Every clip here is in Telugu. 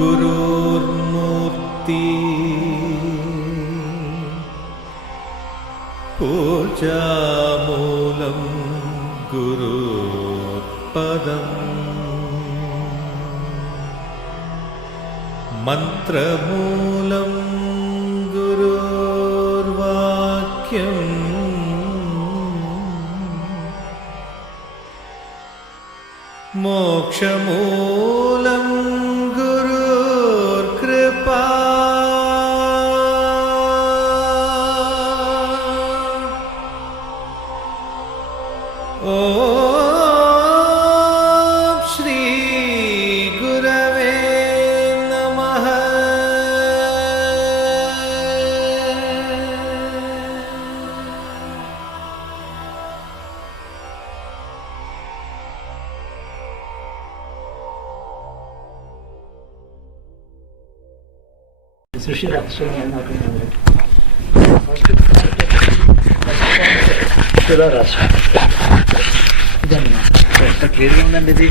गुरुर्मूर्ति पूजामूलं गुरुपदम् मंत्रमूलं गुरुर्वाक्यम् मोक्षमूलं गुरुर्कृपा క్లియర్గా ఉందండి ఇది.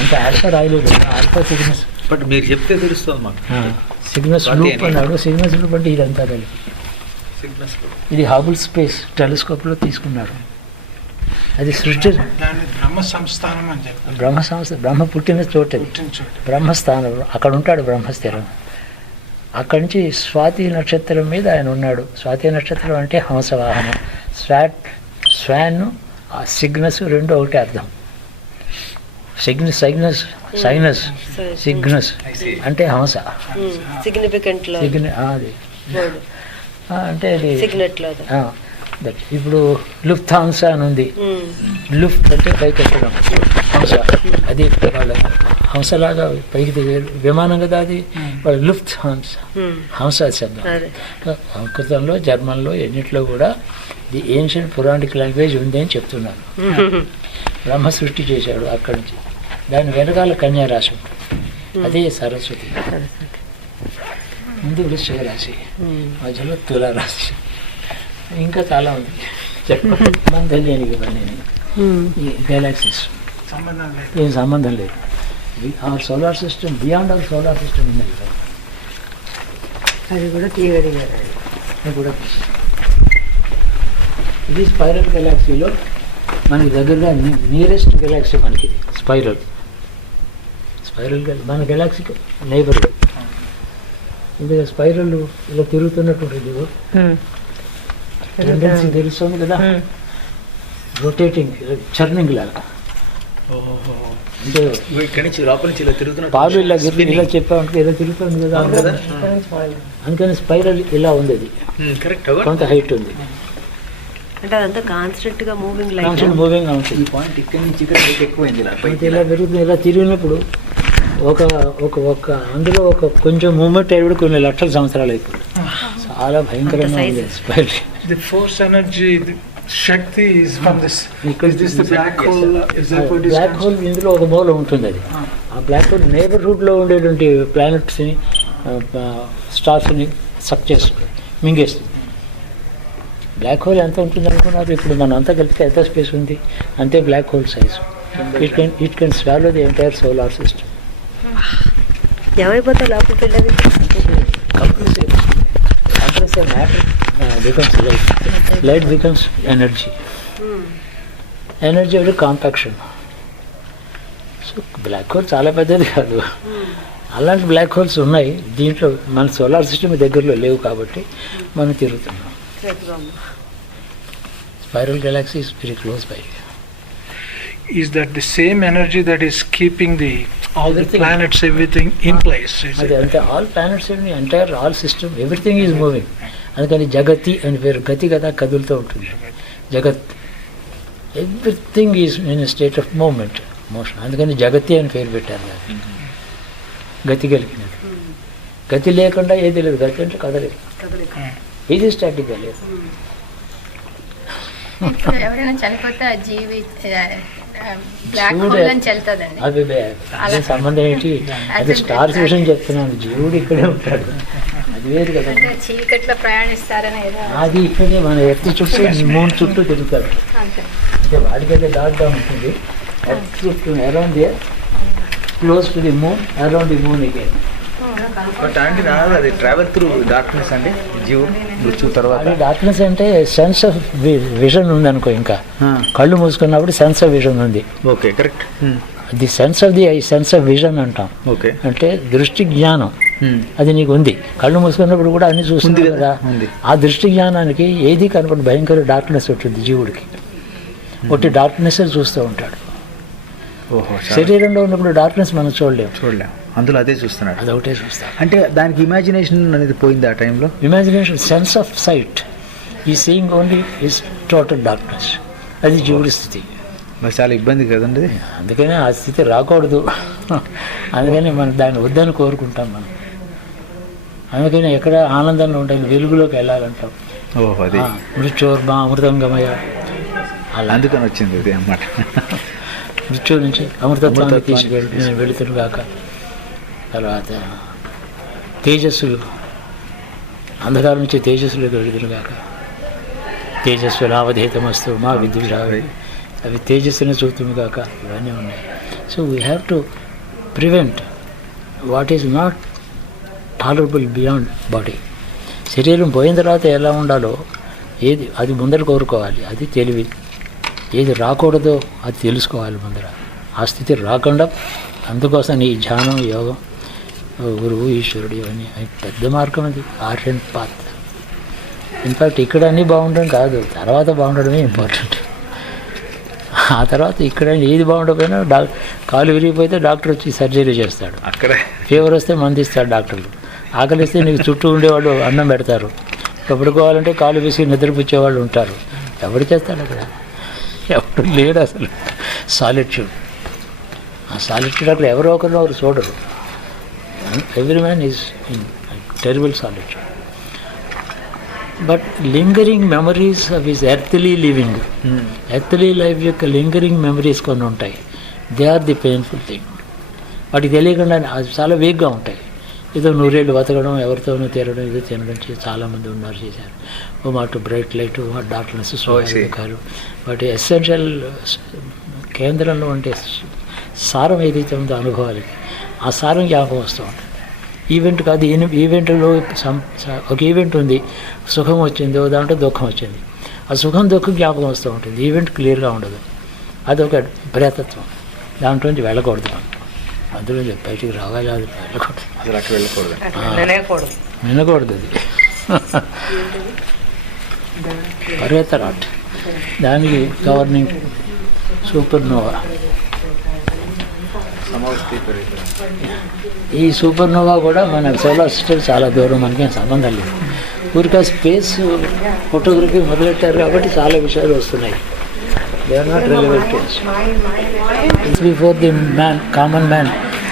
అంత ఆల్ఫా రాయలేదు, ఆల్ఫా సిగ్నస్. బట్ మీరు చెప్తే తెలుస్తుంది మాకు. సిగ్నస్ లూప్ అన్నాడు. సిగ్నస్ లూప్ అంటే ఇదంతా కలిపి. ఇది హబుల్ స్పేస్ టెలిస్కోప్లో తీసుకున్నాడు. అది సృష్టి బ్రహ్మ సంస్థానం అని చెప్పి, బ్రహ్మ సంస్థ, బ్రహ్మ పుట్టిన చోటది, బ్రహ్మస్థానం. అక్కడ ఉంటాడు బ్రహ్మస్థిరం. అక్కడి నుంచి స్వాతి నక్షత్రం మీద ఆయన ఉన్నాడు. స్వాతి నక్షత్రం అంటే హంసవాహనం. స్వాన్ సిగ్నస్ రెండు ఒకటి అర్థం. సిగ్నస్ సైగ్నస్ సైనస్ సిగ్నస్ అంటే హంస. అది అంటే అది ఇప్పుడు లుఫ్త్ హంస అని ఉంది. లుఫ్త్ అంటే పైకి ఎక్కడం, హంస. అది వాళ్ళ హంసలాగా పైకి దిగారు విమానం కదా అది. వాళ్ళ లుఫ్త్ హంస, హంస శబ్దం. సంస్కృతంలో, జర్మన్లో, ఎన్నిట్లో కూడా ది ఏన్షియంట్ పురాణిక్ లాంగ్వేజ్ ఉంది అని చెప్తున్నాను. బ్రహ్మ సృష్టి చేశాడు అక్కడి నుంచి. దాని వెనకాల కన్యారాశి ఉంటుంది, అదే సరస్వతి. ముందు వృశ్చిక రాశి, మధ్యలో తులారాశి, ఇంకా చాలా ఉంది మనం తెలియని ఇవన్నీ. ఈ గెలాక్సీస్ ఏం సంబంధం లేదు. Our solar system, beyond our solar system ఉన్నాయి కదా, అది కూడా తీయగలిగారు. కూడా ఇది స్పైరల్ గెలాక్సీలో మనకి దగ్గరగా నియరెస్ట్ గెలాక్సీ మనకి స్పైరల్. మన గెలాక్సీకి నైబర్. ఇది స్పైరల్ ఇలా తిరుగుతున్నటువంటి టెండెన్సీ తెలుస్తుంది కదా, రొటేటింగ్ చర్నింగ్ లాగా. అంటే పాలు ఇలా ఇలా చెప్పామంటే ఇలా తిరుగుతుంది కదా, అందుకని స్పైరల్ ఇలా ఉంది. అది కొంత హైట్ ఉంది, మూవింగ్ ఉంటుంది. ఇలా పెరుగుతుంది. ఇలా తిరిగినప్పుడు ఒక అందులో ఒక కొంచెం మూమెంట్ అయినప్పుడు కొన్ని లక్షల సంవత్సరాలు అయిపోయింది. చాలా భయంకరంగా ఉంది spiral. The force energy, the Shakti is from this. Is this the black hole? Is that what is? Black hole ఇందులో ఒక మూల ఉంటుంది. అది ఆ బ్లాక్ హోల్ నేబర్హుడ్లో ఉండేటువంటి ప్లానెట్స్ని, స్టార్స్ని సక్ చేస్తుంది, మింగేస్తుంది. బ్లాక్ హోల్ ఎంత ఉంటుంది అనుకున్నారు? ఇప్పుడు మనం అంతా కలిపితే ఎంత స్పేస్ ఉంది అంతే black hole size. It can swallow the entire solar system. ఏమైపోతే లోపలికి వెళ్ళదు. Matter becomes light becomes energy. Energy అంటే కాంపాక్షన్. సో బ్లాక్ హోల్ చాలా పెద్దది కాదు. అలాంటి బ్లాక్ హోల్స్ ఉన్నాయి దీంట్లో. మన సోలార్ సిస్టమ్ దగ్గరలో లేవు కాబట్టి మనం తిరుగుతున్నాం. Spiral Galaxy is very close by. Is that the same energy that is keeping all the planets, everything in place? అంటే all planets, entire all system, everything is moving. అందుకని జగతి అని పేరు. గతి కదా కదులుతూ ఉంటుంది. జగత్, everything is in state of moment, motion. అందుకని జగతి అని పేరు పెట్టారు. గతి కలిగినది. గతి లేకుండా ఏది లేదు. గతి అంటే కదలేదు, ఇది స్టాటిక్గా లేదు. ఎవరైనా చనిపోతే ఆ జీవి బ్లాక్ హోల్ నుంచి వెళ్తుందండి. అదే సంబంధం ఏంటి? అది స్టార్స్ విషయం చెప్తున్నాను. జీవుడు ఇక్కడే ఉంటాడు, అది వేరు కదా. చీకట్లో ప్రయాణిస్తారని అది ఇక్కడే మన ఎర్త్ చుట్టూ, మూన్ చుట్టూ తిరుగుతాడు. అంటే వాడికైతే డార్క్గా ఉంటుంది. ఎర్త్ చుట్టూ around close to the moon, around the moon again. But అంటే రాదు అది ట్రావెల్ త్రూ డార్క్నెస్ అండి జీవుడు మృత్యు తర్వాత అది డార్క్నెస్ అంటే సెన్స్ ఆఫ్ విజన్ ఉంది అనుకో. ఇంకా కళ్ళు మూసుకున్నప్పుడు సెన్స్ ఆఫ్ విజన్ ఉంది. Okay correct. The sense of the sense of vision అంటాం. ఓకే అంటే దృష్టి జ్ఞానం అది నీకు ఉంది. కళ్ళు మూసుకున్నప్పుడు కూడా అన్ని చూస్తుంది కదా. ఆ దృష్టి జ్ఞానానికి ఏది కనపడి భయంకర డార్క్నెస్ ఉంటుంది జీవుడికి. ఒకటి డార్క్నెస్ చూస్తూ ఉంటాడు. ఓహో శరీరంలో ఉన్నప్పుడు డార్క్నెస్ మనం చూడలేము. అందులో అదే చూస్తున్నాడు. అది ఒకటే చూస్తాం. అంటే దానికి ఇమాజినేషన్ అనేది పోయింది ఆ టైంలో. ఇమాజినేషన్ సెన్స్ ఆఫ్ సైట్ ఈ seeing only is total darkness. అది జీవుడి స్థితి. మరి చాలా ఇబ్బంది కదండి. అందుకనే ఆ స్థితి రాకూడదు. అందుకని మనం దాన్ని వద్దని కోరుకుంటాం మనం. అందుకని ఎక్కడ ఆనందంలో ఉండాలి, వెలుగులోకి వెళ్ళాలంటాం. ఓహో అది మృత్యోర్మా అమృతంగమయ అలా అందుకని వచ్చింది అది అన్నమాట. మృత్యు నుంచి అమృతత్వాన్ని తీసుకెళ్ళి వెళుతురుగాక. తర్వాత తేజస్సు అంధకారం నుంచి తేజస్సులోకి వెళుతురుగాక. తేజస్సు నావధేతమస్తు మా విద్యుషావి అవి తేజస్సుని చూస్తుంది కాక. ఇవన్నీ ఉన్నాయి. So we have to prevent what is not tolerable beyond body. శరీరం పోయిన తర్వాత ఎలా ఉండాలో ఏది అది ముందర కోరుకోవాలి. అది తెలివి. ఏది రాకూడదో అది తెలుసుకోవాలి ముందర. ఆ స్థితి రాకుండా అందుకోసం ఈ ధ్యానం యోగం గురువు ఈశ్వరుడు ఇవన్నీ పెద్ద మార్గం. అది ఆర్ట్ పాత్. ఇన్ఫ్యాక్ట్ ఇక్కడ అన్నీ బాగుండడం కాదు, తర్వాత బాగుండడమే ఇంపార్టెంట్. ఆ తర్వాత ఇక్కడ ఏది బాగుండకపోయినా కాలు విరిగిపోతే డాక్టర్ వచ్చి సర్జరీ చేస్తాడు. అక్కడే ఫీవర్ వస్తే మందు ఇస్తాడు డాక్టర్లు. ఆకలిస్తే నీకు చుట్టూ ఉండేవాళ్ళు అన్నం పెడతారు. పడుకోవాలంటే కాలు వేసి నిద్రపుచ్చేవాళ్ళు ఉంటారు. ఎవరు చేస్తాడు అక్కడ? ఎవరు లేడు అసలు. సాలిట్యూడ్. ఆ సాలిట్యూడ్ అక్కడ ఎవరో ఒకరు చూడరు. Every man is in terrible solitude. But lingering memories of is earthly living. Earthly life యొక్క లింగరింగ్ మెమరీస్ కొన్ని ఉంటాయి. They are the painful thing. వాటికి తెలియకుండా అది చాలా వేగ్గా ఉంటాయి. ఏదో నూరేళ్ళు బతకడం, ఎవరితోనూ తీరడం, ఏదో తినడం చాలామంది ఉన్నారు చేశారు. ఓ మాట బ్రైట్ లైట్, డార్క్నెస్, సుఖాలు. వాటి ఎసెన్షియల్ కేంద్రంలో ఉంటే సారం ఏదైతే ఉందో అనుభవాలకి ఆ సారం జ్ఞాపకం వస్తూ ఉంటుంది. ఈవెంట్ కాదు, ఈవెంట్లో ఒక ఈవెంట్ ఉంది, సుఖం వచ్చింది, దాంట్లో దుఃఖం వచ్చింది. ఆ సుఖం దుఃఖం జ్ఞాపకం వస్తూ ఉంటుంది. ఈవెంట్ క్లియర్గా ఉండదు. అదొక ప్రేతత్వం. దాంట్లో నుంచి వెళ్ళకూడదు మనం. అందులో బయటికి రావాలి. అది వెళ్ళకూడదు. వినకూడదు. అది పర్వేతరాట్. దానికి గవర్నింగ్ సూపర్నోవా. ఈ సూపర్నోవా కూడా మన సోలార్ సిస్టమ్ చాలా దూరం, మనకేం సంబంధం లేదు. ఊరికే స్పేస్ ఫోటోగ్రఫీ మొదలెట్టారు కాబట్టి చాలా విషయాలు వస్తున్నాయి. They are not relevant to us. Before the man, common man,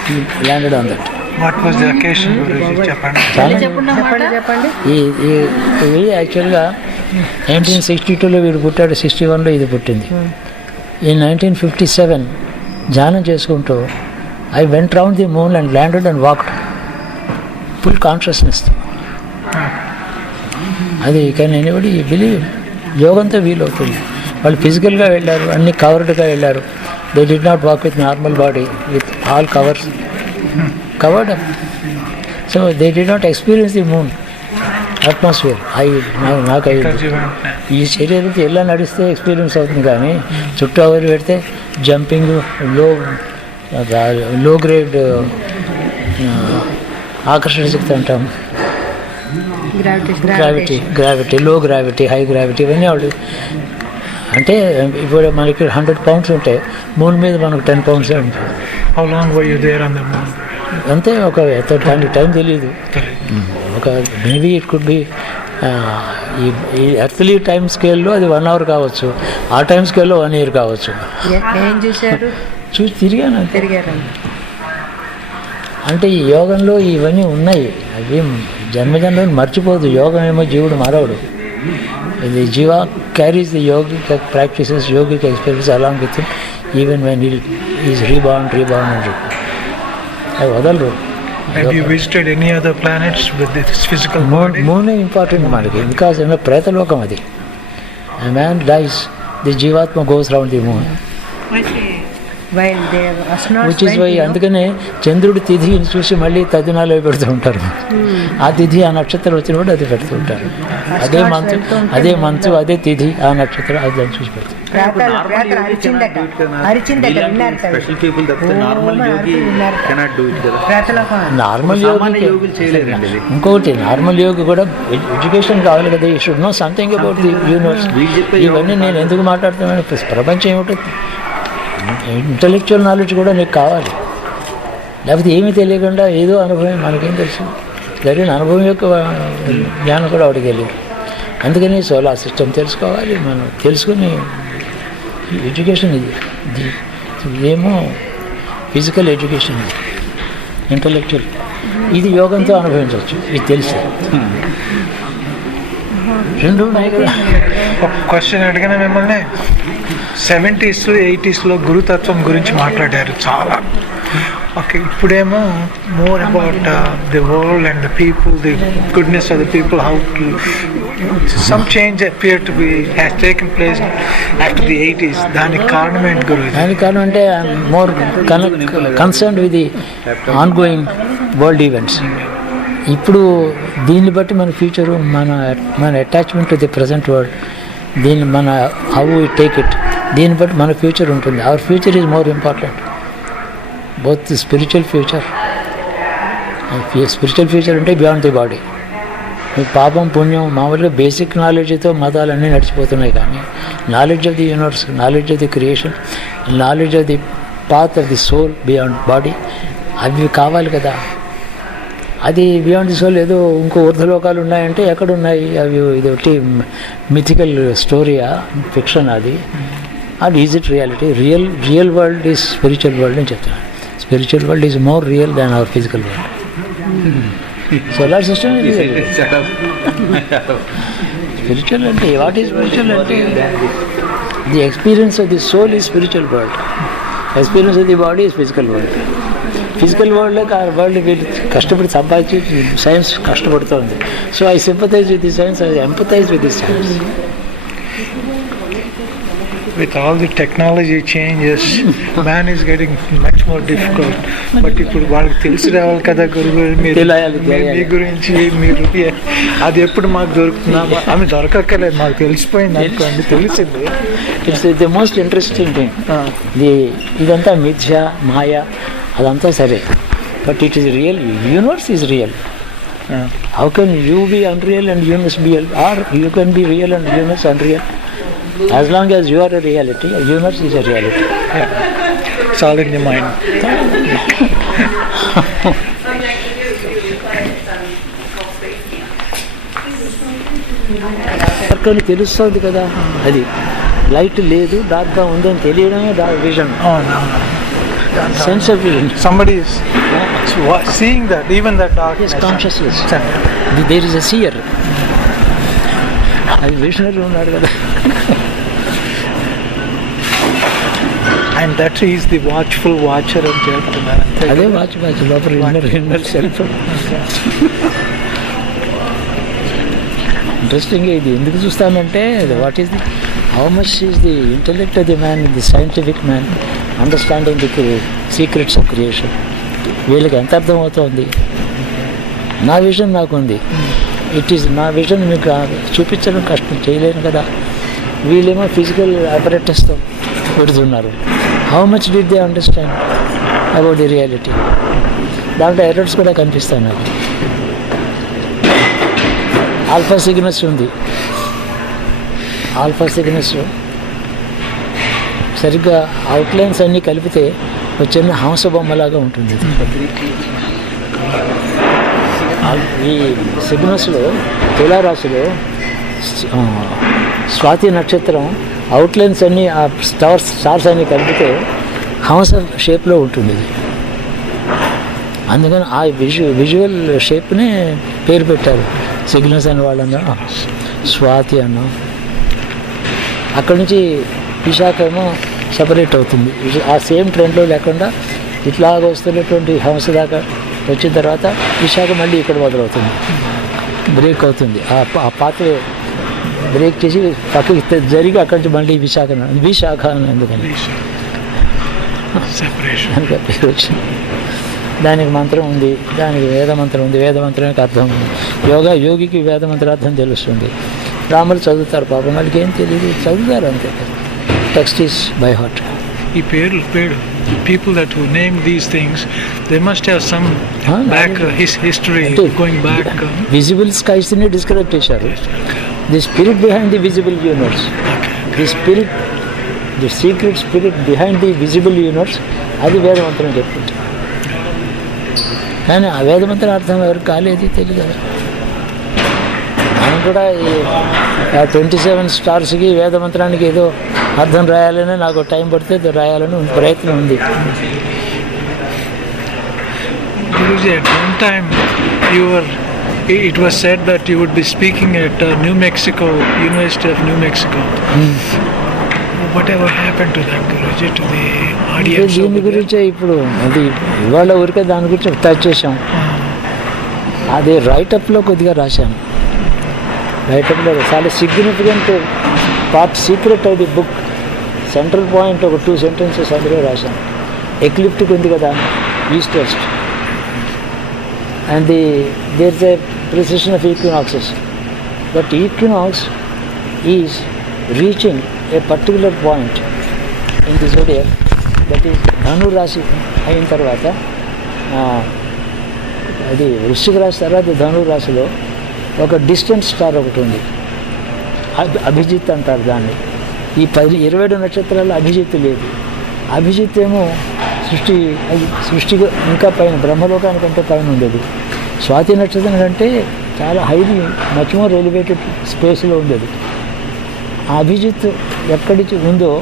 he landed on that. What was the occasion, Guruji? చెప్పండి. ఇది యాక్చువల్గా 1962లో వీడు పుట్టాడు, 61లో ఇది పుట్టింది. ఈ 1957 ధ్యానం చేసుకుంటూ I went round the moon and landed and walked. Full consciousness. అది కానీ ఎనీబడి బిలీవ్. యోగంతో వీలవుతుంది. వాళ్ళు ఫిజికల్గా వెళ్ళారు, అన్ని కవర్డ్గా వెళ్ళారు. They did not walk with normal body, with all covers covered up. So they did not experience the moon atmosphere. నాకు ఈ శరీరంతో ఎలా నడిస్తే ఎక్స్పీరియన్స్ అవుతుంది, కానీ చుట్టూ ఎవరు పెడితే జంపింగ్, లో గ్రేడ్ ఆకర్షణ శక్తి అంటాం, గ్రావిటీ, లో గ్రావిటీ, హై గ్రావిటీ, ఇవన్నీ వాళ్ళు. అంటే ఇప్పుడు మనకి 100 pounds ఉంటే మూన్ మీద మనకు 10 pounds ఉంటుంది. How long were you there on the moon? అంతే. ఒక దానికి టైం తెలియదు. ఒక మేబీ ఇట్ కుడ్ బి ఈ ఎర్త్లీ టైం స్కేల్లో అది 1 hour కావచ్చు, ఆ టైం స్కేల్లో 1 year కావచ్చు. ఏం చూశారు? చూసి తిరిగాను. అంటే ఈ యోగంలో ఇవన్నీ ఉన్నాయి. అవి జన్మజన్మని మర్చిపోదు. యోగం ఏమో జీవుడు మరవడు. ఇది జీవ carries the yogic practices, yogic experience along with him even when he is reborn and అవి వదలరు. Have you visited any other planets with this physical body? Moon important మనకి, బికాస్ ఏమో ప్రేతలోకం అది. A man dies, the జీవాత్మ goes round the moon. While the astronauts which is went, why అందుకనే చంద్రుడి తిథిని చూసి మళ్ళీ తదినాలు పెడుతూ ఉంటారు. ఆ తిథి ఆ నక్షత్రం వచ్చినప్పుడు అది పెడుతూ ఉంటారు. అదే మంతు అదే తిథి ఆ నక్షత్రం అది దాన్ని చూసి పెడతారు. ప్రాతలు అరిచిందట విన్నారు కదా. స్పెషల్ పీపుల్ తప్పితే normal Yogi cannot do it కదా. ప్రాతలోకం నార్మల్ సామాన్య యోగి యోగులు చేయలేరండి ఇది. ఇంకొకటి నార్మల్ యోగి కూడా ఎడ్యుకేషన్ కావాలి కదా. You should know something about the universe. ఇవన్నీ నేను ఎందుకు మాట్లాడుతున్నాను, ప్రపంచం ఏమిటో ఇంటలెక్చువల్ నాలెడ్జ్ కూడా నీకు కావాలి. లేకపోతే ఏమీ తెలియకుండా ఏదో అనుభవం, మనకేం తెలుసు, జరిగిన అనుభవం యొక్క జ్ఞానం కూడా వాడికి తెలియదు. అందుకని సోలార్ సిస్టమ్ తెలుసుకోవాలి. మనం తెలుసుకుని ఎడ్యుకేషన్ ఇది ఇదేమో ఫిజికల్ ఎడ్యుకేషన్, ఇది ఇంటలెక్చువల్, ఇది యోగంతో అనుభవించవచ్చు. ఇది తెలుసు, రెండు ఉన్నాయి కదా. ఒక క్వశ్చన్ అడిగిన మిమ్మల్ని 70s 80s గురుతత్వం గురించి మాట్లాడారు చాలా. ఓకే, ఇప్పుడేమో more about the world and the people, the goodness of the people, how to some change appear to be has taken place after the 80s. దానికి కారణం ఏంటి గురు? దానికి కారణం అంటే more concerned with the on going world events. ఇప్పుడు దీన్ని బట్టి మన ఫ్యూచరు, మన attachment to the present world, దీన్ని మన హౌ వి టేక్ ఇట్, దీన్ని బట్టి మన ఫ్యూచర్ ఉంటుంది. Our future is more important, both spiritual future. Spiritual future అంటే బియాండ్ ది బాడీ. మీ పాపం పుణ్యం మామూలుగా బేసిక్ నాలెడ్జ్తో మతాలన్నీ నడిచిపోతున్నాయి, కానీ knowledge of the universe, knowledge of the creation, knowledge of the path of the soul beyond body, అవి కావాలి కదా. అది బియాండ్ ది సోల్ ఏదో ఇంకో ఊర్ధలోకాలు ఉన్నాయంటే ఎక్కడున్నాయి అవి? ఇది ఒకటి మిథికల్ స్టోరీయా, ఫిక్షన్ అది is it reality? Real world is spiritual world అని చెప్తాను. Spiritual world is more real than our physical world. Solar system spiritual అంటే వాట్ ఈజ్ స్పిరిచువల్ అంటే the experience of the soul is spiritual world, experience of the body is physical world. Physical వరల్డ్లోకి ఆ వరల్డ్ వీళ్ళు కష్టపడి సంపాదించి సైన్స్ కష్టపడుతుంది. So I sympathise with the science, I empathise with the science. With all the technology changes, man is getting much more difficult. But ఇప్పుడు వాళ్ళకి తెలిసి రావాలి కదా గురువు, మీరు మీ గురించి మీరు అది ఎప్పుడు మాకు దొరుకుతుందా? ఆమె దొరకక్కర్లేదు, మాకు తెలిసిపోయింది అనుకోండి, తెలిసింది. It's the most interesting thing. ఇదంతా మిథ్య మాయ అదంతా సరే, but it is real. Universe is real. How can you be unreal and universe be, are you can be real and universe unreal? As long as you are a reality, a universe is a reality. Yeah. It's all in the mind. అని తెలుస్తుంది కదా, అది లైట్ లేదు డార్క్గా ఉందని తెలియడమే vision, sense of vision. Somebody is seeing that, even that darkness. Consciousness. There is a seer. అది విషనరీ ఉన్నాడు కదా. And that is the watchful watcher అని చెప్తున్నారు. అదే వాచ్ లోపల ఇన్నర్ సెల్ఫ్. ఇంట్రెస్టింగ్. ఇది ఎందుకు చూస్తానంటే what is the how much is the intellect of the man, the scientific man understanding the secrets of creation. వీళ్ళకి ఎంత అర్థమవుతుంది? నా విజన్ నాకుంది, ఇట్ ఈస్ నా విజన్ మీకు చూపించడం కష్టం, చేయలేను కదా. వీళ్ళేమో ఫిజికల్ అపరేటస్తో పెడుతున్నారు. How much did they understand about the reality? దాంట్లో ఎర్రర్స్ కూడా కనిపిస్తాయి నాకు. ఆల్ఫా సిగ్నస్ ఉంది, ఆల్ఫా సిగ్నస్ సరిగ్గా అవుట్లైన్స్ అన్నీ కలిపితే ఒక చిన్న హంస బొమ్మలాగా ఉంటుంది. ఈ సిగ్నస్లో తులారాశిలో స్వాతి నక్షత్రం అవుట్లైన్స్ అన్నీ ఆ స్టార్స్ అన్నీ కలిపితే హంస షేప్లో ఉంటుంది ఇది. అందుకని ఆ విజువల్ షేప్ని పేరు పెట్టారు. సిగ్నస్ అని వాళ్ళన్నా స్వాతి అన్నా. అక్కడి నుంచి విశాఖ ఏమో సపరేట్ అవుతుంది. ఆ సేమ్ ట్రెండ్లో లేకుండా ఇట్లాగ వస్తున్నటువంటి హంస దాకా వచ్చిన తర్వాత విశాఖ మళ్ళీ ఇక్కడ మొదలవుతుంది, బ్రేక్ అవుతుంది. ఆ పాత బ్రేక్ చేసి పక్కకి జరిగి అక్కడి నుంచి మళ్ళీ విశాఖ అని ఎందుకని సెపరేషన్. దానికి ఆ పేరు వచ్చింది. దానికి మంత్రం ఉంది, దానికి వేద మంత్రం ఉంది, వేద మంత్రానికి అర్థం ఉంది. యోగికి వేద మంత్రార్థం తెలుస్తుంది. రాములు చదువుతారు పాపం, వాళ్ళకి ఏం తెలియదు, చదువుతారు అంతే. Text is by heart. ఈ పేరు people that who name these things, they must have some back history going back. Visible స్కైస్ని డిస్క్రైబ్ చేశారు. The spirit behind the visible universe, the secret spirit behind the visible universe, అది వేదమంత్రం చెప్తుంది. కానీ ఆ వేదమంత్రం అర్థం ఎవరికి కాలేదు తెలియదు కదా. మనం కూడా ఈ 27 స్టార్స్కి వేదమంత్రానికి ఏదో అర్థం రాయాలని నాకు టైం పడితే రాయాలని ప్రయత్నం ఉంది. Guruji, at one time it was said that you would be speaking at New Mexico, University of New Mexico. Whatever happened to that, Guruji, to the audience? దీని గురించే ఇప్పుడు అది ఇవాళ ఊరికే దాని గురించి టచ్ చేసాం. అది రైటప్లో కొద్దిగా రాశాను. రైటప్లో చాలా సిగ్నిఫికెంట్ పార్ట్ సీక్రెట్ అది బుక్ సెంట్రల్ పాయింట్ ఒక 2 sentences అందులో రాశాను. ఎక్లిప్టిక్ ఉంది కదా, east west, and there is a precession of equinoxes. That equinox is reaching a particular point in the zodiac, that is Dhanu rashi అయిన తర్వాత, అది వృశ్చిక రాశి తర్వాత ధను రాశిలో ఒక డిస్టెంట్ స్టార్ ఒకటి ఉంది, అభిజిత్ అంటారు దాన్ని. ఈ 27 నక్షత్రాల్లో అభిజిత్ లేదు. అభిజిత్ ఏమో సృష్టిగా ఇంకా పైన బ్రహ్మలోకానికంటే పైన ఉండేది. స్వాతి నక్షత్రం కంటే చాలా హైలీ మచ్ మోర్ ఎలివేటెడ్ స్పేస్లో ఉండేది. ఆ అభిజిత్ ఎక్కడి ఉందో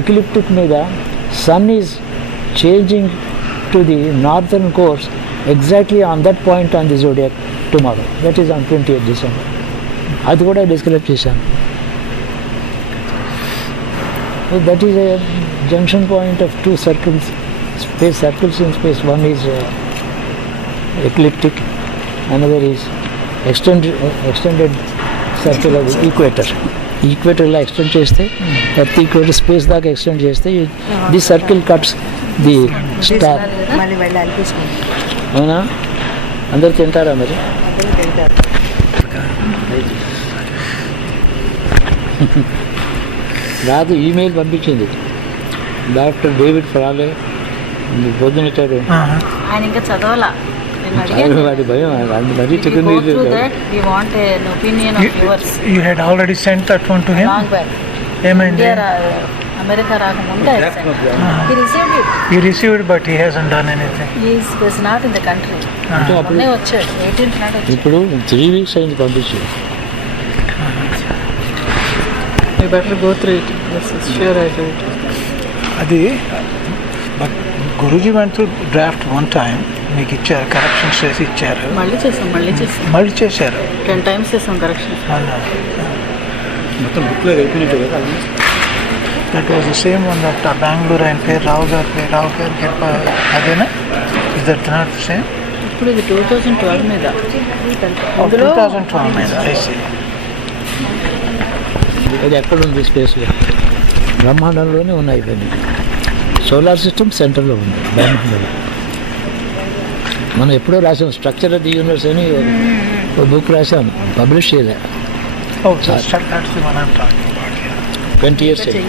ఎక్లిప్టిక్ మీద sun is changing to the northern course exactly on that point on the zodiac tomorrow, that is on 28 December. అది కూడా డిస్క్రైబ్ చేశాను. That is a junction point of 2 circles, circles in space. One is ecliptic, another is extended circle of equator. ఈక్వేటర్లా ఎక్స్టెండ్ చేస్తే ఎర్త్ ఈక్వేటర్ స్పేస్ దాకా ఎక్స్టెండ్ చేస్తే the circle cuts the star. అవునా? అందరు తింటారా మరి? రాదు, ఈమెయిల్ పంపించింది డాక్టర్ డేవిడ్ ఫరాలే పొద్దునెట్టారు. ఆయన ఇంకా చదవాలా, వాడి భయం మరీ chicken. You had already sent that one to him? ఏమైంది? అమెరికా రాకముందే he received but he hasn't done anything. he was not in the country. అప్పుడే వచ్చాడు 18th నాడు వచ్చాడు. ఇప్పుడు 3 weeks అయింది పంపించి. You better go through it. Yes, sure I do it. అది but Guruji went through draft one time, మీకు ఇచ్చారు, కరెక్షన్స్ చేసి ఇచ్చారు. మళ్ళీ చేశారు 10 times చేసాం కరెక్షన్. మొత్తం బుక్లో అయిపోయినట్టు కదా. That was the same one that Bengaluru ఆయన పేరు రావు గారు అదేనా? Is that not same? ఇప్పుడు ఇది 2012 మీద. 2012 మీద. అది ఎక్కడుంది? స్పేస్లో బ్రహ్మాండంలోనే ఉన్నాయి ఇవన్నీ. సోలార్ సిస్టమ్ సెంటర్లో ఉంది బ్రహ్మాండంలో. మనం ఎప్పుడో రాసాం స్ట్రక్చర్ ఆఫ్ ది యూనివర్స్ అని ఒక బుక్ రాసాం, పబ్లిష్ చేయలే. 20 years ago.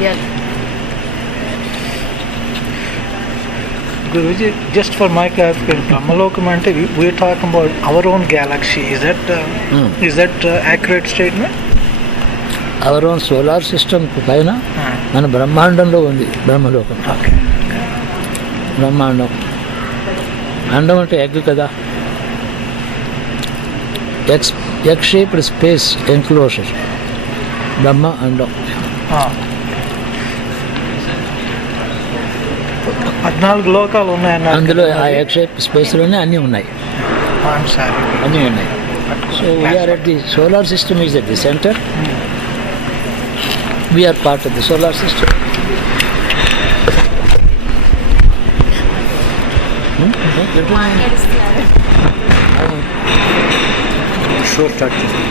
Guruji, just for my clarification, Brahmalokam ante we are talking about our own galaxy. Is that accurate statement? Our own solar system పైన మన బ్రహ్మాండంలో ఉంది బ్రహ్మలోకం. Okay. బ్రహ్మాండం, అండం అంటే ఎగ్ కదా, ఎగ్ షేప్డ్ స్పేస్ ఎన్క్లోజర్ బ్రహ్మ అండం. 14 లోకాలు ఉన్నాయన్న అందులో ఆ ఎగ్ షేప్ స్పేస్లోనే అన్నీ ఉన్నాయి. అన్నీ ఉన్నాయి. So we are at the solar system is at the centre. We are part of the solar system. Show start చేస్తాం.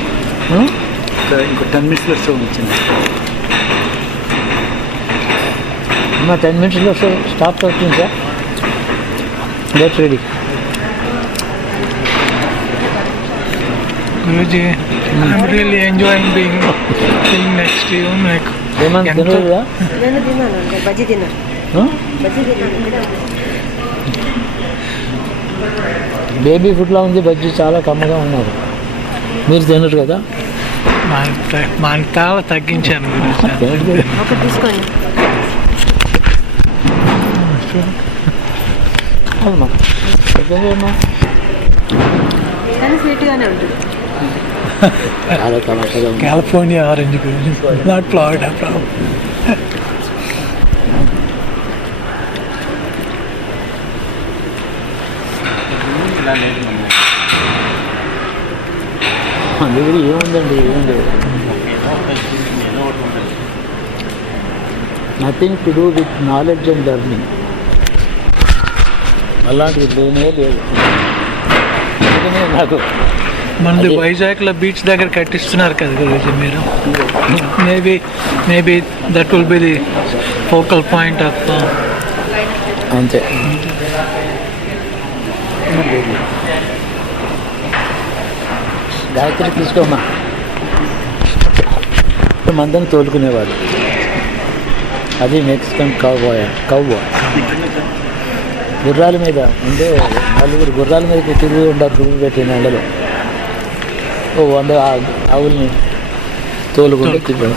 ఇంకో 10 minutes షో వచ్చింది. అమ్మ 10 minutes స్టాప్ అవుతుంది sir. Get ready. Guruji, I'm really enjoying being next to you. Like, ఏమన్నా తినలేదా? నేను తిన్నాను, బజ్జీ తిన్నాను. బేబీ ఫుడ్లా ఉంది బజ్జీ, చాలా కమ్మగా ఉన్నారు. మీరు తినరు కదా? మా తాళ తగ్గించాను గురుజీ. ఒకటి తీసుకోండి. అమ్మా కానీ స్వీట్గానే ఉంటుంది. చాలా కమ్మగా ఉంది. California orange Guruji, not Florida problem. దగ్గర ఏముందండి, ఏం లేదు. Nothing to do with knowledge and learning. అలాంటిది లేనే లేదు. అందుకనే నాకు మనది వైజాగ్లో బీచ్ దగ్గర కట్టిస్తున్నారు కదా గురుజీ మీరు. Maybe that will be the focal point of. అంతే. గాయత్రి తీసుకోమ్మా. మందని తోలుకునేవాడు. అది మెక్సికన్ కౌబాయ్. గుర్రాల మీద అంటే 4 గుర్రాల మీద తిరిగి ఉంటారు గురువు పెట్టిన ఎండలో. 100 ఆవుల్ని తోలుకుంటే తిరిగి